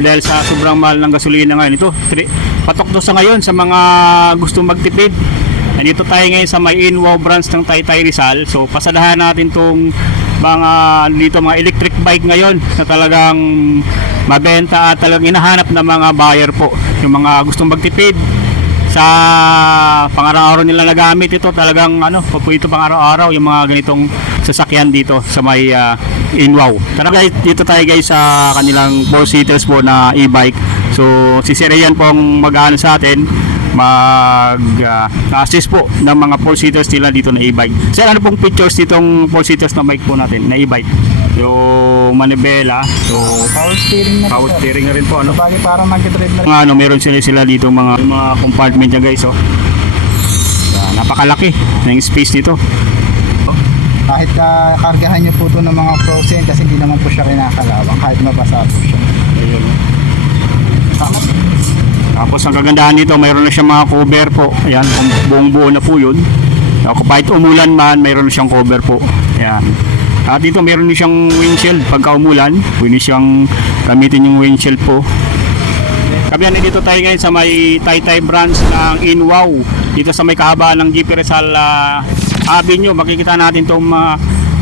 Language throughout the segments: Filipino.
Dahil sa sobrang mahal ng gasolina ngayon, ito patok to sa ngayon sa mga gustong magtipid. Nandito tayo ngayon sa may InWow branch ng Taytay Rizal. So pasadahan natin tong mga electric bike ngayon na talagang mabenta at talagang hinahanap ng mga buyer po. Yung mga gustong magtipid sa pang-araw-araw nila nagamit, ito talagang ito pang-araw-araw yung mga ganitong sasakyan dito sa may InWow. Tara guys, dito tayo guys sa kanilang 4-seaters po na e-bike. So si Sir Ian po ang mag-ano sa atin, assist po ng mga 4-seaters nila dito na e-bike. Sir, ano pong features nitong 4-seaters na bike po natin, na e-bike? Yung manibela, so power steering na rin po, Bagay para mag-drive na rin. Meron sila dito mga compartment niya guys, oh. Napakalaki ng space dito. Kahit kargahan nyo po ito ng mga frozen kasi hindi naman po siya kinakalawang kahit mabasa po siya. Ayun. Tapos ang kagandahan nito, mayroon na siyang mga cover po. Ayan, buong buo na po yun. Kahit umulan man, mayroon na siyang cover po. Ayan. At dito mayroon na siyang windshield pagka umulan. Pwede siyang gamitin yung windshield po. Kabihan, dito tayo ngayon sa may Taytay branch ng InWow. Dito sa may kahabaan ng GP Rizal Avenue. Makikita natin itong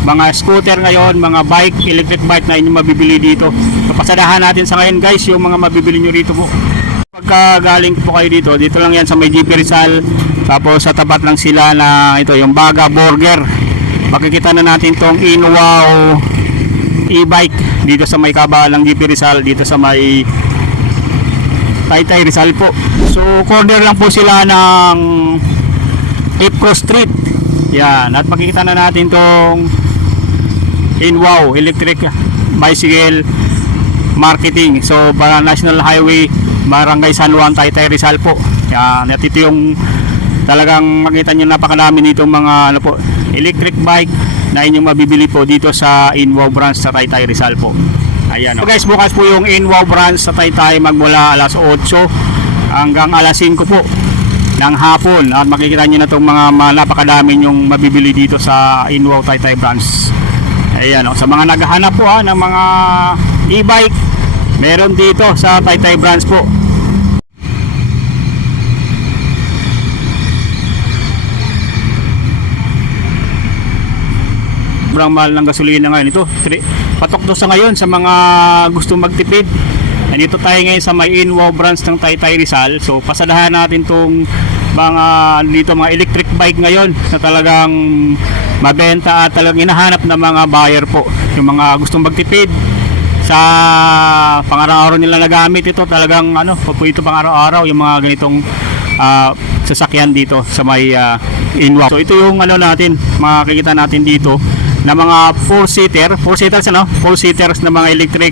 mga scooter ngayon, mga bike, electric bike na inyong mabibili dito. Pasadahan natin sa ngayon guys yung mga mabibili nyo rito po. Pagka galing po kayo dito lang yan sa may GP Rizal. Tapos sa tapat lang sila na ito yung Baga Burger. Makikita na natin itong InWow e-bike dito sa may kahabaan ng GP Rizal, dito sa may Taytay Rizal po. So corner lang po sila ng Ipco Street. Yan, at makikita na natin tong InWow Electric Bicycle Marketing. So para National Highway Barangay San Juan, Taytay Rizal po. Yan, at ito yung talagang makita nyo napakadami nitong mga electric bike na inyong mabibili po dito sa InWow branch sa Taytay Rizal po. Ayan. So guys, bukas po yung InWow branch sa Taytay magmula alas 8 hanggang alas 5 po ng hapon. At makikita nyo na itong mga napakadami yung mabibili dito sa InWow Taytay branch. Ayan, sa mga naghahanap po ng mga e-bike, meron dito sa Taytay branch po. Sobrang mahal ng gasolina ngayon, ito patok to sa ngayon sa mga gustong magtipid. Nandito tayo ngayon sa may InWow branch ng Taytay Rizal. So pasadahan natin tong mga electric bike ngayon na talagang mabenta at talagang hinahanap ng mga buyer po. Yung mga gustong magtipid sa pang-araw-araw nila nagamit, ito talagang ito pang-araw-araw yung mga ganitong sasakyan dito sa may InWow. So ito yung natin, makikita natin dito na mga 4-seaters na mga electric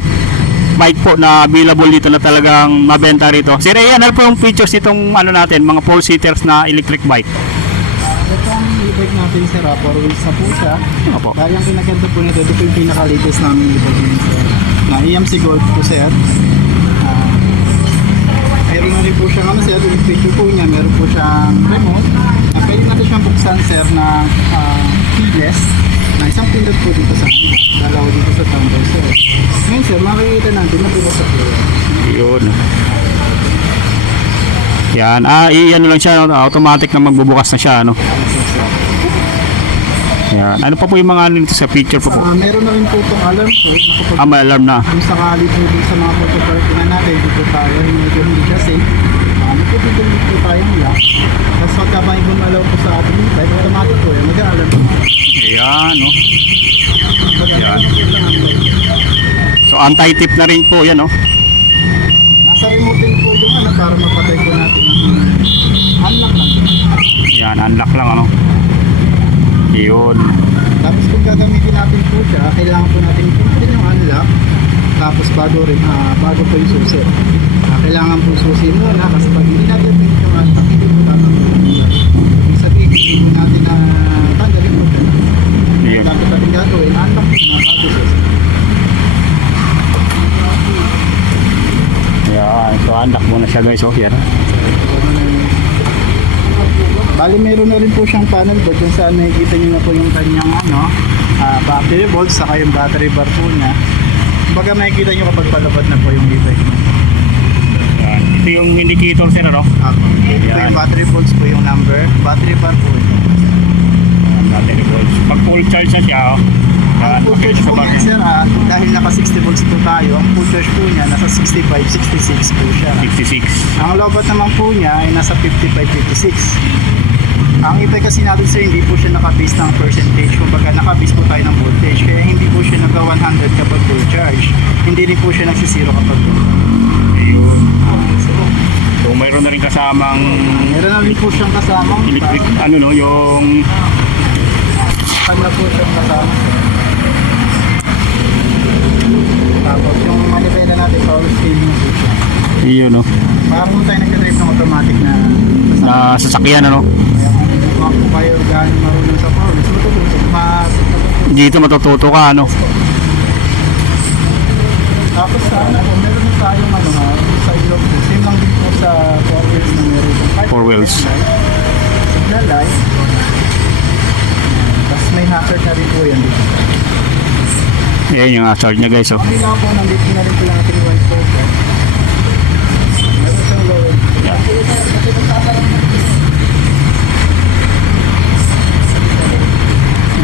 bike po na available dito na talagang mabenta rito. Sir, ano po yung features nitong natin, mga 4-seaters na electric bike? Itong e-bike natin sir, 4 wheels na po siya. Opo. Dahil ang pinaganda po nito, ito po yung pinaka-latest namin e-bike natin sir. Na EMC Gold po sir. Meron na rin po siya sir, yung feature po niya, meron po siyang remote. Pwede natin siyang buksan sir na keyless. Na isang pindot po dito sa dalawa dito sa thumbler sir. Ngayon sir, makikita natin na bukas sa floor. Yun. Yan, lang siya, automatic na magbubukas na siya, Yan. Ano pa po yung mga nito sa feature po? Meron na rin po itong alarm sir. May alarm na. Kung sakali po dito sa mga photoparking na natin, dito tayo, hindi kasi dito tayong lock. Tapos pagka may bumalaw po sa ating bike, automatic po yan, mag-alarm po. Ayan, Ayan. So anti-tip na rin po yan, Nasa remote din po yung para mapatay po natin. Unlock lang. Yan, unlock lang, Yun. Tapos kung gagamitin natin po siya, kailangan po natin i-pin yung unlock. Tapos bago po yung susi. Kailangan po susi muna kasi pag hindi natin yung unlock, hindi po tatanggalin. Sabihin, hindi po natin na tanggalin po siya. Bago natin gagawin, unlock po na bago susi. Yan, so unlock muna siya guys, yan. Bali meron na rin po siyang panel board kung saan nakikita nyo na po yung kanyang battery volts saka yung battery bar po niya. Kumbaga makikita nyo kapag palabas na po yung e-bike. indicator sir, ano? Apo. Ito po Yan. yung battery volts po yung number. Battery bar po ito. Battery volts. Pag full charge na siya, oh. Yan, Ang full charge po niyan sir, dahil naka 60 volts po tayo, ang full charge po niya nasa 65, 66 po siya. 66. Ang lobat naman po niya ay nasa 55, 56. Ang iba kasi natin sir, hindi po siya naka-base ng percentage. Kumbaga naka-base po tayo ng voltage. Kaya hindi po siya nagka 100 kapag full charge. Hindi rin po siya nagsisiro kapag full. Ayun. So, So mayroon na rin kasamang meron na rin po siyang kasamang electric, ano no, yung camera po siyang kasama. Tapos yung manibela natin, power steering po siya. yun no, Para po tayo nagka-drive ng automatic na kasama. na sasakyan ano. Kaya kung hindi po kayo gaano marunong sa power, so matututo. Dito matututo ka ano. Tapos sana, kung meron na tayong ano nga, sa ilog po, same lang din po sa 4 wheels na meron itong 4 wheels. signal light. Tapos may hazard na rin po yan dito. Ayan yung hazard niya guys oh. Hindi lang po, nandito na rin po yung ating white coat. Meron siyang lower.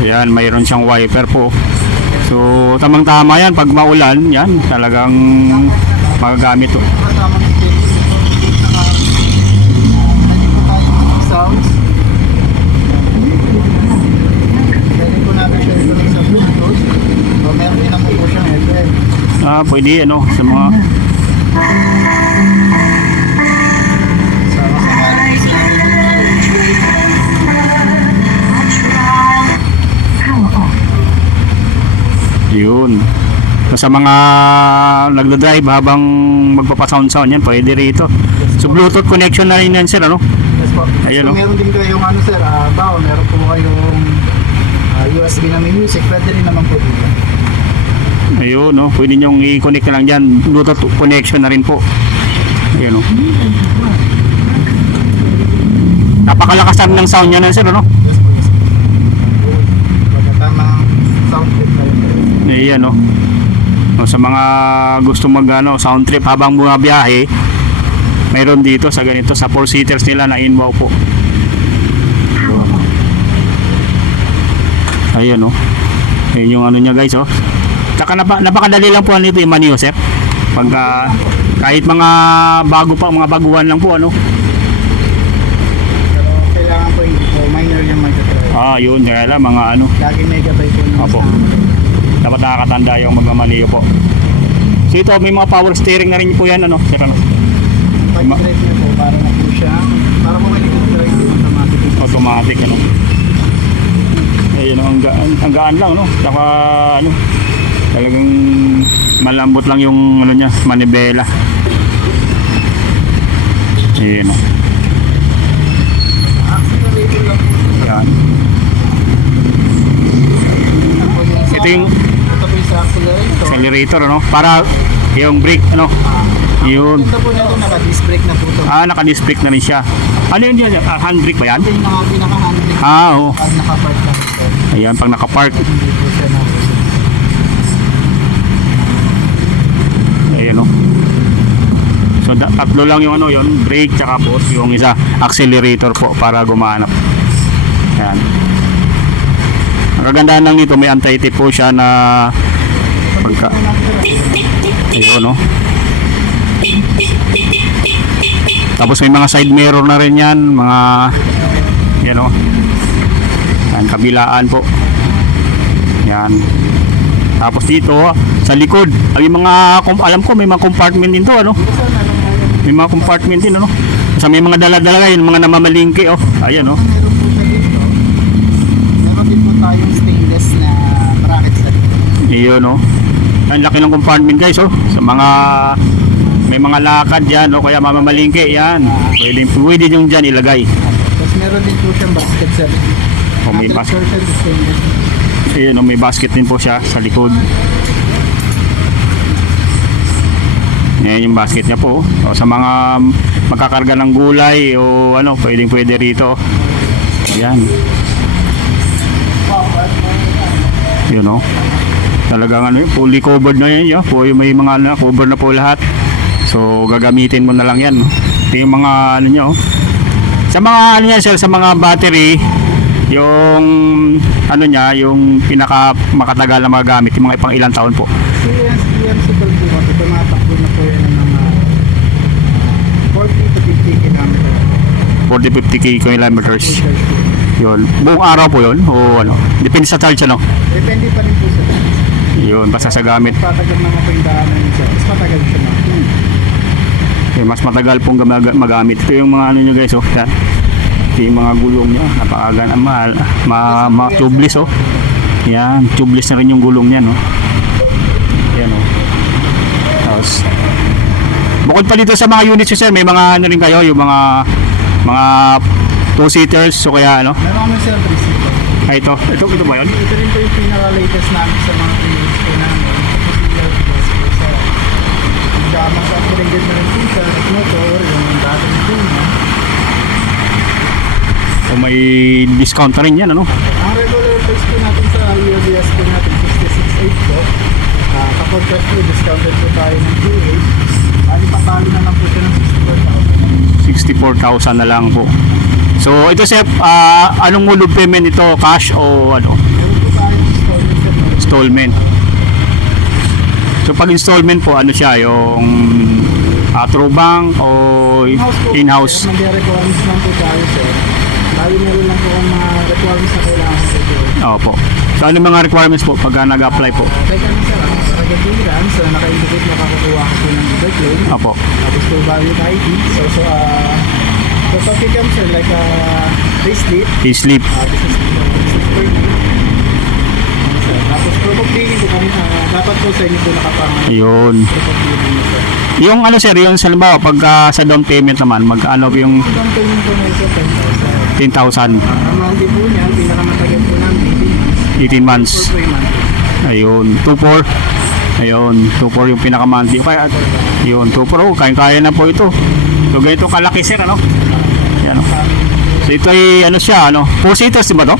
Ayan, mayroon siyang wiper po. So tamang tama yan pag maulan, yan talagang magagamit to. Kasama ng steering. Pwede po tayong sounds. Pwede po natin siya ito sa Bluetooth. O meron din naman po siyang FM. Pwede ano sa mga yun. So, sa mga nagda-drive habang magpapasound-sound yan, pwede rito. So Bluetooth connection na rin yan sir ano? Yes po. Ayun, So, no? meron din kayong ano sir, meron po kayong USB na may music, pwede rin naman po dito. Ayun no, pwede nyong i-connect na lang dyan. Bluetooth connection na rin po. Ayun no. Napakalakasan ng sound niya na sir ano? Yes po. Yes. Pagkatamang sound trip tayo. Ayan no. So, sa mga gusto mag ano, sound trip habang bumabiyahe, mayroon dito sa ganito sa 4-seaters nila na in-wow po. Ayan no. Ayan yung ano niya guys oh. Saka napakadali lang po nito yung manual sir. Pagka kahit mga bago pa, mga baguhan lang po ano. Pero kailangan po hindi po minor yung magka-try. Yun, kaya lang mga ano. Lagi may gabay po ng Opo. Dapat nakakatanda yung magmamaliyo po. So ito, may mga power steering na rin po yan ano. Sir ano. Pag-drive niyo po, para na po siya, para po may drive po automatic. Automatic ano. Ayun ang gaan lang no. Saka ano, talagang malambot lang yung ano niya, manibela. Ayun no. Accelerator lang po. Yan. Ito yung Ito po yung sa accelerator. accelerator ano, para yung brake ano. Yun. Ito po natin naka-disc brake na po ito. Naka-disc brake na rin siya. Ano yun yun? Handbrake ba yan? Ito yung pinaka-handbrake. Oo. Pag naka-park lang ito. Ayan, pag nakapark. Hindi po siya na. Ayan o. So tatlo lang yung ano, yung brake tsaka po yung isa accelerator po para gumana. Ayan. Ang kagandahan lang nito, may anti-tip po siya na pagka ayun no. Tapos may mga side mirror na rin yan, mga yan o. Yan, kabilaan po. Yan. Tapos dito sa likod, ay mga alam ko may mga compartment din to ano. May mga compartment din ano. Sa may mga dala-dala yung mga namamalingke oh. Ayan oh. Meron po siya dito. Meron din po tayong stainless na bracket sa dito. Iyon oh. Ang laki ng compartment guys oh. Sa mga may mga lakad diyan o kaya mamamalingke yan. Pwede yung diyan ilagay. Tapos meron din po siyang basket sa likod. Oh, may basket. Stainless. Ayun oh, may basket din po siya sa likod. Yan yung basket niya po. O, sa mga magkakarga ng gulay o ano, pwede rito. Ayan. Yun o. Talagang ano, fully covered na yan. Yeah. May mga cover na po lahat. So gagamitin mo na lang yan. Ito yung mga ano niya, oh. Sa mga ano niya, sir, sa mga battery, yung ano niya, yung pinaka makatagal na magamit, yung mga ipang ilang taon po. CMC po kasi tumatakbo na po yan ng mga 40 to 50 kilometers. 40-50 kilometers. Yun. Buong araw po yun? O ano? Depende sa charge, ano? Depende pa rin po sa taas. Yun, basta sa gamit. Patagal naman po yung daanan niya. Mas matagal siya na. Mas matagal pong magamit. Ito yung mga ano nyo guys, oh. Yan. Ito yung mga gulong niya. Napakagan. Tubeless, oh. Yan. Tubeless na rin yung gulong niya, no? Yan, oh. Tapos, bukod pa dito sa mga units, sir, may mga ano rin kayo, yung mga 2-seaters, so kaya ano? Meron kami sir 3-seater. Ay, ito ba yun? Ito rin po yung pinaka-latest namin sa mga units po namin. Tapos yung bus po sa mas upgraded na rin po sa motor, yung battery po niya. So may discount na rin yan, ano? Ang regular price po natin sa UBS po natin 66.8 po. Kapag cash po, discounted po tayo ng 2.8. Bali papalo na lang po siya ng 64,000 na lang po. So ito sir, anong mode of payment ito? Cash o ano? Meron po tayo ng Installment. So pag installment po, ano siya? Yung through bank o in-house? Mag-requirements lang po tayo sir. Bali meron lang po ang mga requirements na kailangan sa ito. Opo. So ano mga requirements po pag nag-apply po? Teka na sir, naka-clearance, naka-indicate na kakukuha ko po ng mobile claim. Opo. Tapos po valid ID. So pag-become sir, like payslip. Payslip. This is per tapos proof of billing po kami, dapat po sa inyo po nakapangalan. Ayun. Proof of billing mo sir. Yung ano sir, yung halimbawa pag sa down payment naman, mag-ano yung Down payment po na ito, 10,000. 10,000, Ang monthly po niya, pinakamatagal po namin, 18 months. for 3 months. Ayun, 2-4. Ayun, 2-4 yung pinakamonthly. Kaya, yun, 2-4. Oh, kaya na po ito. So, ganito kalaki sir, ano? Yan, oh. So, ito ay, ano siya, ano? 4-seaters, di ba to?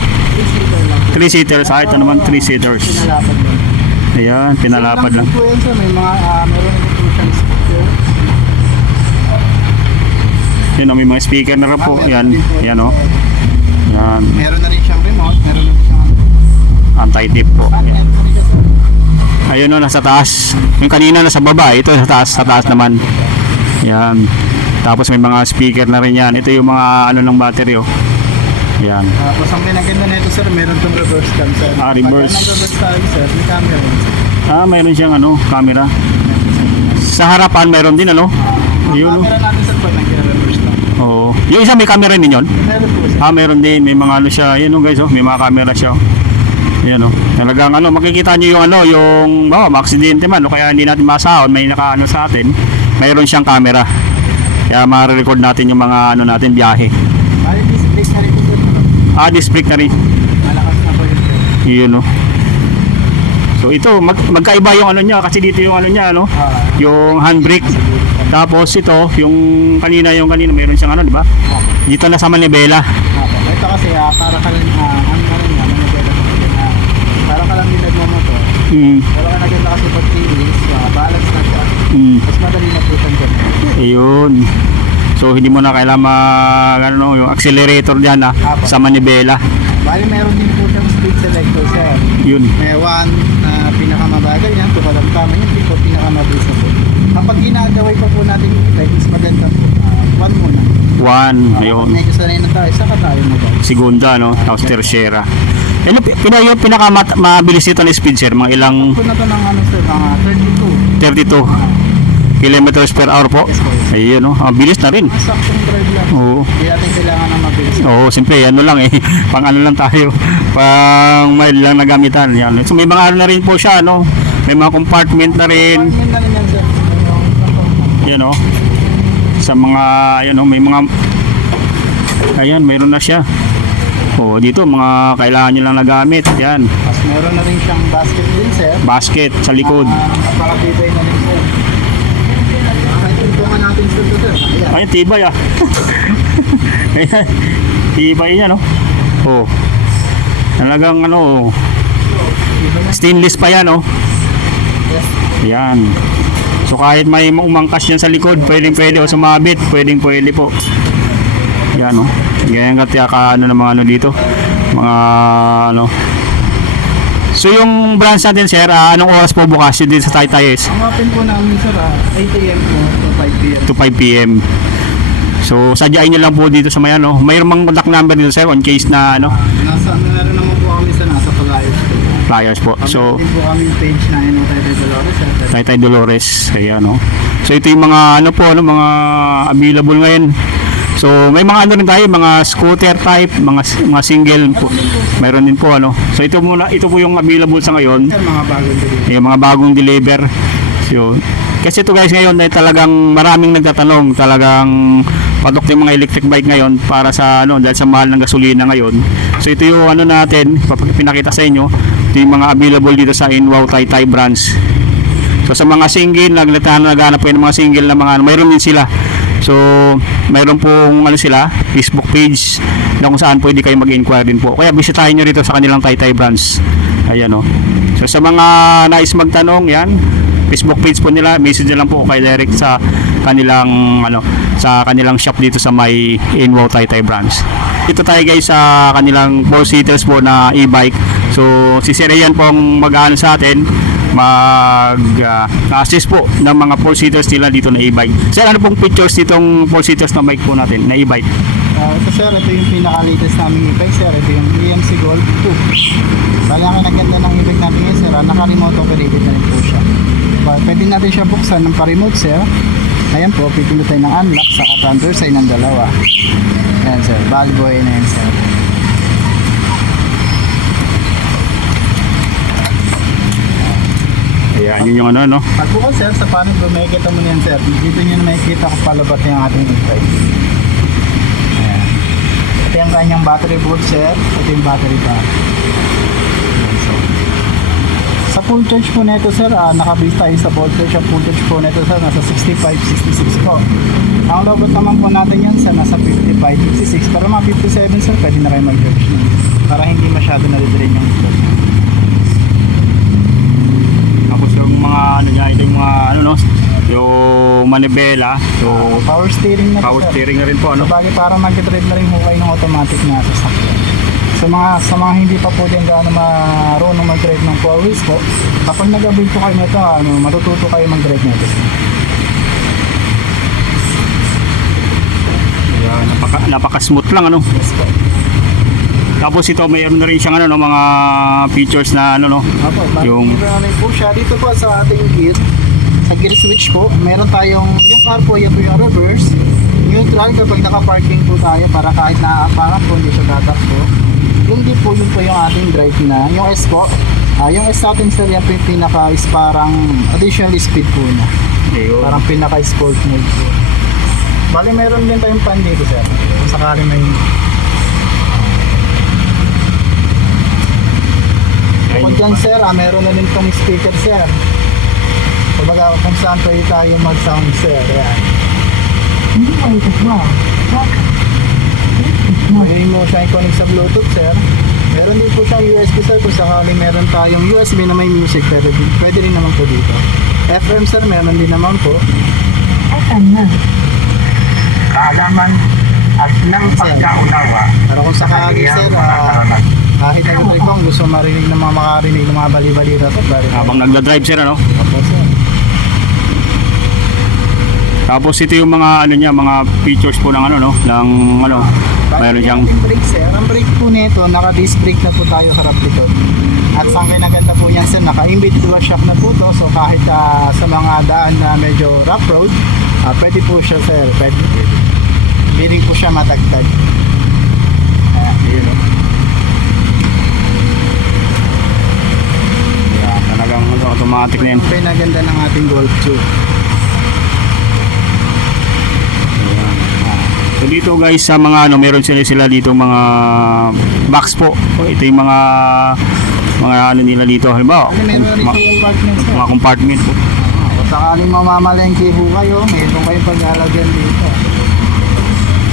3-seaters. Ah, ito naman 3-seaters. Pinalapad mo. Ayan, pinalapad lang. Po yan sir, may mga, meron na po siyang speaker. Yun, oh, may mga speaker na rin po. Yan, yan, oh. Yan, Meron na rin siyang remote, meron na rin siyang anti-tip po. ano yan, ano yan, sir? Ayun, oh, nasa taas. Yung kanina nasa baba, ito sa taas naman. Yan. Tapos may mga speaker na rin yan. Ito yung mga ano ng battery, oh. Yan. Tapos ang pinaganda nito sir, meron tong reverse cam sir. Reverse. Pag reverse tayo sir, may camera yun. Mayroon siyang ano, camera. Sa harapan mayroon din, ano? Ang Yun, oh. camera natin sir, pag nag-reverse lang. Oo. Yung isa may camera din yun? Meron po sir. Meron din. May mga ano siya. Yan, oh, guys, oh. May mga camera siya, oh. Yan, oh. Talagang ano, makikita nyo yung ano, yung maaksidente man, o kaya hindi natin masahon, may nakaano sa atin, mayroon siyang camera. Kaya ma-record natin yung mga ano natin, biyahe. Bali, display na rin po sir. Disc brake na rin. Malakas na po yun sir. Yun, oh. So ito, magkaiba yung ano niya, kasi dito yung ano niya, ano, yung handbrake. Tapos ito, yung kanina mayroon siyang ano, di ba? Dito na sa manibela. Ito kasi para ka lang, ano na rin nga, manibela sa para ka lang din nagmamotor. Pero ka naganda kasi pag tilis, balance na siya. Mas madali na po siyang ganun. Ayun. So hindi mo na kailangan ano, yung accelerator diyan sa manibela. Bali, meron din po siyang speed selector sir. Yun. May 1 na pinakamabagal yan, tumalang tama yun, 3 po pinakamabilis na po. Kapag ginagaway pa po natin yung e-bike, mas maganda po. 1 muna. 1, ayun. Kapag may kasanay na tayo, saka tayo mag-out. Segunda, no? Tapos tercera. Ano, yung pinakamabilis nito na speed, sir? Mga ilang Kung na to ng ano sir, mga 32. 32 kilometers per hour po. Yes po. Ayun, no? Ang bilis na rin. Saktong drive lang. Oo. Hindi natin kailangan ng mabilis. Oo, simple, ano lang eh. Pang ano lang tayo. Pang mild lang na gamitan. Yan. So may mga ano na rin po siya, no? May mga compartment na rin. Apartment na rin yan sir. Yan, no? Sa mga, yan, no? May mga, ayan, mayroon na siya. Oo, dito, mga kailangan nyo lang nagamit. Yan. Tapos meron na rin siyang basket din sir. Basket sa likod. Napakatibay na rin sir. Tuntungan natin sir to sir. Ayan. Ay, tibay ah. Ayan. Tibay niya, no? Oh. Talagang ano, stainless pa yan, oh. Yes. Yan. So So kahit may umangkas yan sa likod, pwedeng o sumabit, pwede po. Yan o. Ganyan ka ano ng mga ano dito. Mga ano. So yung branch natin sir, anong oras po bukas yun dito sa Taytayes? Ang open po namin sir, 8 a.m. po to 5 p.m. To 5 p.m. So sadyain nyo lang po dito sa may ano. Mayroong mga contact number dito sir on case na ano. Nasa, meron naman po kami sa nasa Pagayos po. Flyers po. So Din po kami yung page na Taytay Dolores. Taytay Dolores, kaya no. So ito yung mga ano po, ano, mga available ngayon. So may mga ano rin tayo, mga scooter type, mga single po. Mayroon din po ano. So ito po yung available sa ngayon. Sir, mga bagong delivery. Yung mga bagong deliver. So kasi ito guys ngayon ay talagang maraming nagtatanong, talagang patok yung mga electric bike ngayon para sa ano dahil sa mahal ng gasolina ngayon. So ito yung ano natin, pinakita sa inyo. Ito yung mga available dito sa Inwow Taytay branch. So sa mga single, naghanap po yung mga single na mga ano, mayroon din sila. So mayroon pong ano sila, Facebook page na kung saan pwede kayo mag-inquire din po. Kaya bisitahin nyo rito sa kanilang Taytay branch. Ayan o. So sa mga nais magtanong, yan, Facebook page po nila, message nyo lang po kay direct sa kanilang ano, sa kanilang shop dito sa may Inwow Taytay branch. Ito tayo guys sa kanilang 4-seaters po na e-bike. So si Sir Ian pong mag-aano sa atin, mag-assist po ng mga 4-seaters nila dito na e-bike. Sir, ano pong features nitong 4-seaters na bike po natin, na e-bike? Ito sir, ito yung pinaka-latest namin e-bike sir. Ito yung EMC Golf 2. Bala ang ganda ng e-bike natin ngayon sir, naka-remote operated na rin po siya. Pwede natin siya buksan ng pa-remote sir. Ayan po, pipindot tayo ng unlock sa transfer sign ng dalawa. Ayan sir, ball boy na yan sir. Ayan, yun yung ano, no? Pagbukas sir, sa panig ba makikita mo niyan sir, dito nyo na makikita kung palabat yung ating e-bike. Ayan. Ito yung kanyang battery board sir, ito yung battery pack. Ayan, sir. Sa full charge po nito sir, nakabase tayo sa voltage. Ang full charge po nito sir, nasa 65-66 po. Ang lobot naman po natin yan sir, nasa 55-56. Pero mga 57 sir, pwede na kayo mag-charge na. Para hindi masyado nalidrain yung charge. Tapos yung mga ano niya, ito yung mga ano no, yung manibela, so Power steering na po, power sir. steering na rin po ano. So, bagay para mag-drive na rin mo kayo ng automatic na sasakyan. Sa mga hindi pa po din gaano marunong mag-drive ng 4 wheels po, kapag nag-build po kayo nito, matututo kayo mag-drive nito. Ayan, napaka-smooth lang ano. Yes po. Tapos ito mayroon na rin siyang ano no, mga features na ano no. Opo, Yung- po siya dito po sa ating gear, sa gear switch po, meron tayong yung car po, yan po yung reverse, neutral kapag naka-parking po tayo para kahit naaapakan po, hindi siya tatakbo. Yung D po, yun po yung ating drive na. Yung S po, yung S natin sir, yan po yung pinaka is parang additional speed po na. Ayun. Parang pinaka-sport mode po. Bali, meron din tayong pan dito sir. Kung sakali may... Kung dyan sir, meron na din pang speaker sir. Kumbaga kung saan pwede tayo mag-sound sir. Ayan. Hindi pa ito ba? Pwede mo siya i-connect sa Bluetooth sir. Meron din po siyang USB sir kung sakaling meron tayong USB na may music pwede rin naman po dito. FM sir, meron din naman po. Asan na? Kaalaman at ng pagkaunawa. Pero kung sakali sir, kahit na ito kung gusto marinig ng mga makarinig ng mga bali-balita sir, Habang nagda-drive sir ano. Opo sir. Tapos ito yung mga ano niya, mga features po ng ano no, ng ano, mayroon siyang Yung brake sir, ang brake po nito, naka-disc brake na po tayo harap likod. At sa kinaganda po niyan sir, naka-imbit dual shock na po to. So kahit sa mga daan na medyo rough road, pwede po siya sir, pwede. Hindi rin po siya matagtag. yun, no? Yeah, talagang ano, automatic na yun. Ito yung pinaganda ng ating Golf 2. So dito guys sa mga ano, meron sila dito mga box po. So, ito yung mga ano nila dito. Halimbawa, Meron rin po compartment sir. mga compartment po. Kung sakaling mamamalengke po kayo, meron kayong paglalagyan dito.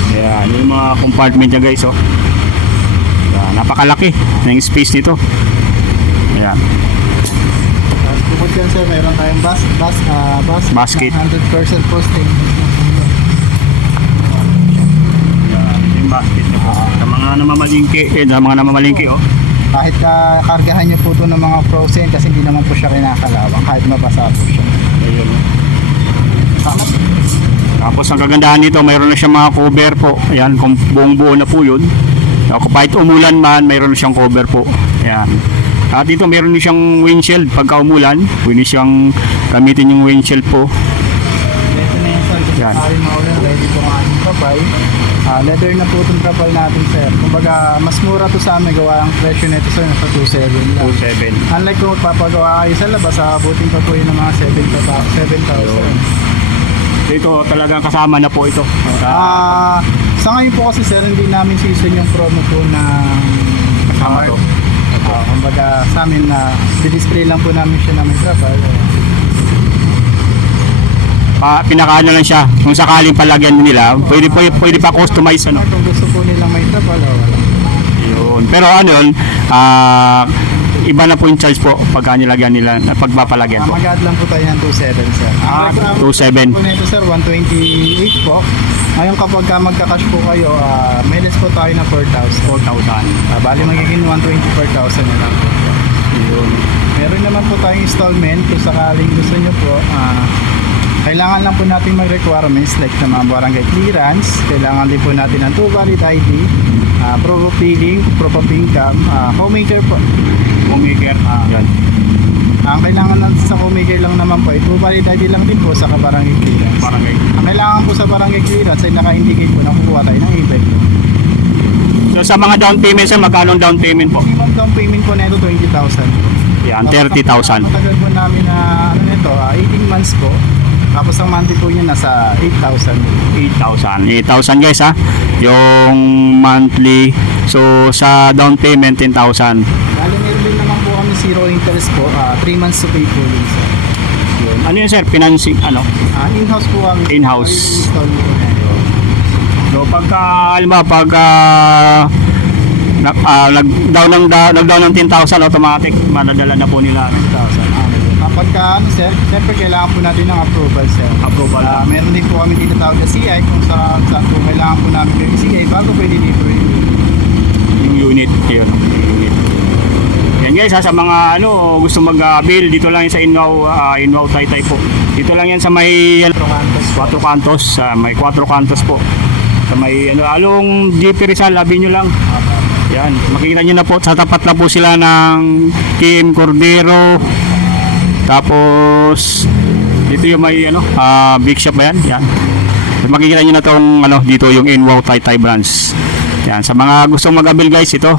Ayan, yung mga compartment niya guys, oh. Ayan, napakalaki ng space nito. Ayan. Tapos bukod dyan sir, mayroon tayong Basket. 100% posting. Yan, yung basket niyo po. Sa mga namamalingki, sa mga namamalingki, oh. Kahit kargahan nyo po ito ng mga frozen kasi hindi naman po siya kinakalawang kahit mabasa po siya. Ayun. Tapos ang kagandahan nito, mayroon na siyang mga cover po. Ayan, kung buong buo na po yun. Kahit umulan man, mayroon na siyang cover po. Ayan. At dito mayroon na siyang windshield. Pagka umulan, pwede siyang gamitin yung windshield po. Ito na yan sir, Yan. kasi maulan, ready po ang ating kapay. Leather na po itong kapal natin sir. Kumbaga, mas mura to sa amin. Gawa ang presyo nito sir, nasa 2.7 lang. 27. Unlike kung magpapagawa kayo sa labas, abutin pa po yun ng mga 7,000. Dito talagang kasama na po ito. Sa ngayon po kasi sir, hindi namin season yung promo po ng Kasama to. kumbaga sa amin na display lang po namin siya ng kapal. Pinakaano lang siya. Kung sakaling palagyan nila, pwede pa customize ano. Kung gusto po nilang may kapal, wala. Yun. Pero ano yun, iba na po yung charge po pagka nilagyan nila, pagpapalagyan po. Mag-add lang po tayo ng 2.7 sir. 2.7. Po nito sir, 128 po. Ngayon kapag magka-cash po kayo, may less po tayo na 4,000. 4,000. Bali magiging 124,000 na lang. Yun. Meron naman po tayong installment kung sakaling gusto nyo po. Kailangan lang po natin mag-requirements like ng mga barangay clearance. Kailangan din po natin ng 2 valid ID, proof of billing, proof of income, homemaker po. Homemaker. Yan. Ang kailangan natin sa homemaker lang naman po ay 2 valid ID lang din po sa barangay clearance. Barangay. Ang kailangan po sa barangay clearance ay naka-indicate po na kukuha tayo ng event. So sa mga down payment sir, magkano ang down payment po? Minimum down payment po na ito 20,000. Yan, 30,000. Matagal po namin na 18 months po. Tapos ang monthly po niya nasa 8,000. 8,000 guys ha. Yung monthly. So sa down payment 10,000. Bali meron din naman po kami zero interest po. 3 months to pay po yun sir. Yun. Ano yun sir? Financing ano? In-house po kami. In-house. Install po na yun. So pagka nag-down ng 10,000 automatic madadala na po nila 8,000. Kapag sir, siyempre kailangan po natin ng approval sir. approval. Meron din po kami tinatawag na CI kung saan po kailangan po namin yung CI bago pwede dito Yung unit yun. Unit. Yan guys ha, sa mga gusto mag-bill dito lang yan sa Ingaw Taytay po. Dito lang yan sa may 4 kantos, may 4 kantos po. Sa may along GP Rizal, labi nyo lang. Yan, makikita nyo na po, sa tapat na po sila ng Kim Cordero. Tapos dito yung may big shop ba yan? Yan. Makikita nyo na tong dito yung Ingaw Taytay branch. Yan, sa mga gustong mag-avail guys, ito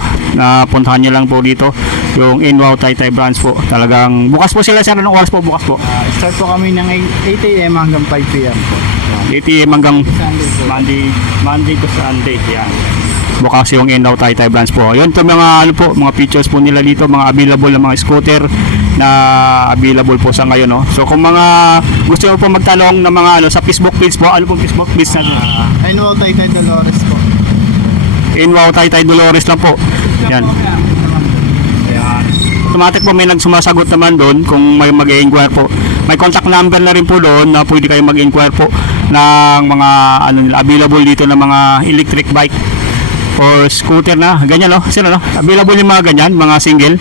puntahan nyo lang po dito yung Ingaw Taytay branch po. Talagang bukas po sila sir. Anong oras po bukas po? Start po kami ng 8 AM hanggang 5 PM po. 8 AM hanggang Sunday po. Monday to Sunday. Yan. Bukas yung Ingaw Taytay branch po. Yun to mga mga features po nila dito, mga available na mga scooter na available po sa ngayon So kung mga gusto nyo po magtanong ng mga sa Facebook page po, ano pong Facebook page natin? Annual Taytay Dolores po. Ingaw Taytay Dolores lang po. Yan. Ayan. Automatic po may nagsumasagot naman doon kung may mag-inquire po. May contact number na rin po doon na pwede kayo mag-inquire po ng mga available dito na mga electric bike or scooter na ganyan available yung mga ganyan, mga single.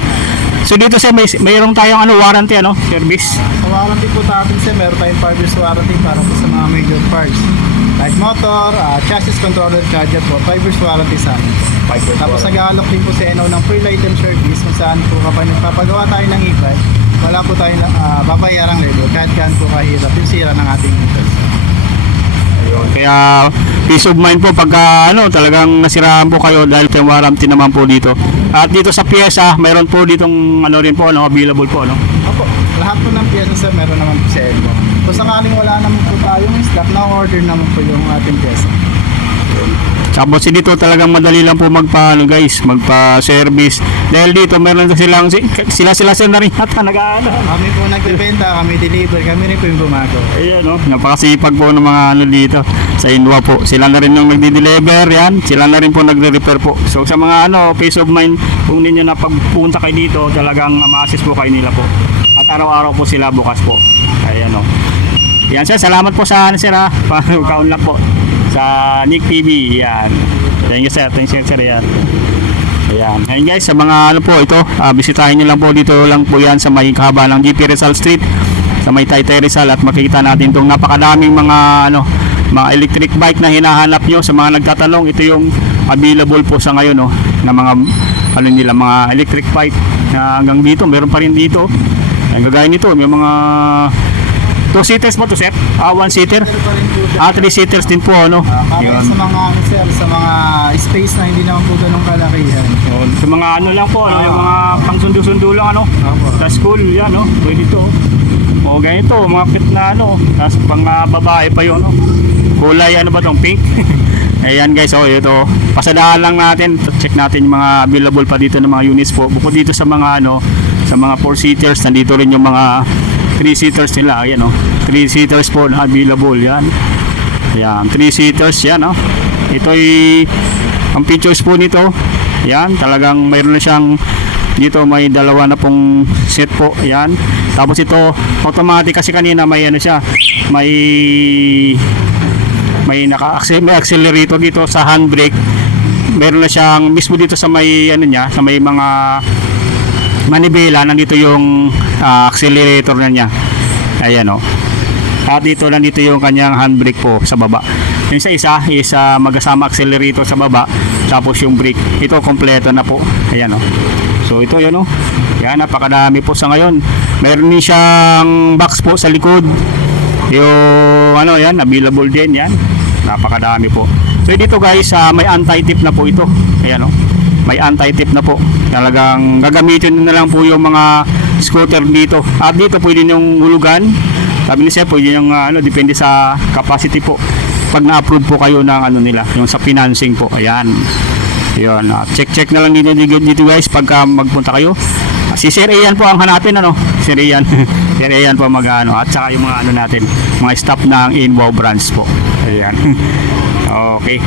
So dito sir mayroong tayong warranty service. Sa warranty po natin sir, meron tayong 5 years warranty para po sa mga major parts. Like motor, chassis controller, charger po, 5 years warranty sa amin. Tapos nag-aalok din po sa NO ng free item service kung saan po kapag nagpapagawa tayo ng e-bike, wala po tayong babayarang labor kahit kaan po kahirap yung sira ng ating e-bike. Kaya peace of mind po pagka talagang nasiraan po kayo dahil may warranty naman po dito. At dito sa pyesa, mayroon po ditong rin po available po Opo, lahat po ng pyesa sir meron naman po sa Elmo. Kung sakaling wala naman po tayong stock, na-order naman po yung ating pyesa. Tapos dito talagang madali lang po magpa-service. Dahil dito meron silang sila na rin at Kami po nagbebenta, kami deliver, kami rin po yung bumago. Ayan napakasipag po ng mga dito sa Inwa po. Sila na rin yung nagdi-deliver yan. Sila na rin po nagre-repair po. So sa mga peace of mind kung ninyo na pagpunta kayo dito, talagang ma-assist po kayo nila po. At araw-araw po sila bukas po. Ayan o. Yan sir, salamat po sa sir ha. Kaunlak po sa Nick TV. Yan. Thank you sir. Thank you sir. Yan. Ayan. Ayan guys, sa mga ano po ito, bisitahin nyo lang po dito lang po yan sa may kahaba ng GP Rizal Street, sa may Taytay Rizal, at makikita natin itong napakadaming mga ano, mga electric bike na hinahanap nyo. Sa mga nagtatanong, ito yung available po sa ngayon no, na mga ano nila, mga electric bike na hanggang dito, meron pa rin dito. Ang gagaya nito, may mga 2 seaters mo to sir? 1 seater? Pero pa rin po siya. 3 seaters din po ano. Para Yun. sa mga ano sir, sa mga space na hindi naman po ganun kalakihan. Yun. Sa mga ano lang po, ano, yung mga pangsundo-sundo lang ano. Opo. Sa school, yan no, pwede to. O ganito, mga cute na ano, tapos pang babae pa yun no. Kulay ano ba tong pink? Ayan guys, oh ito. Pasadahan lang natin, check natin yung mga available pa dito ng mga units po. Bukod dito sa mga ano, sa mga 4 seaters, nandito rin yung mga 3 seaters nila. Ayan oh. 3 seaters po na available yan. Ayan, 3 seaters yan oh. Ito ay ang features po nito. Yan, talagang mayroon na siyang dito, may dalawa na pong set po. Yan. Tapos ito automatic kasi kanina may ano siya, may accelerator dito sa handbrake. Meron na siyang mismo dito sa may ano niya, sa may mga manibela, nandito yung accelerator na niya. Ayan o. At dito nandito yung kanyang handbrake po sa baba. Yung sa isa is magkasama accelerator sa baba, tapos yung brake. Ito kompleto na po. Ayan o. So ito yun o. Yan, napakadami po sa ngayon. Meron din siyang box po sa likod. Yung ano yan, available din yan. Napakadami po. So dito guys, may anti-tip na po ito. Ayan o. May anti-tip na po. Talagang gagamitin na lang po yung mga scooter dito. At dito pwede yung hulugan. Sabi ni Sir, pwede yung ano, depende sa capacity po. Pag na-approve po kayo ng ano nila, yung sa financing po. Ayan. Ayun, check na lang dito guys pagka magpunta kayo. Si Sir Ian po ang hanapin ano. Sir Ian. Sir Ian po mag-ano, at saka yung mga ano natin, mga staff ng Inwow branch po. Ayan. Okay.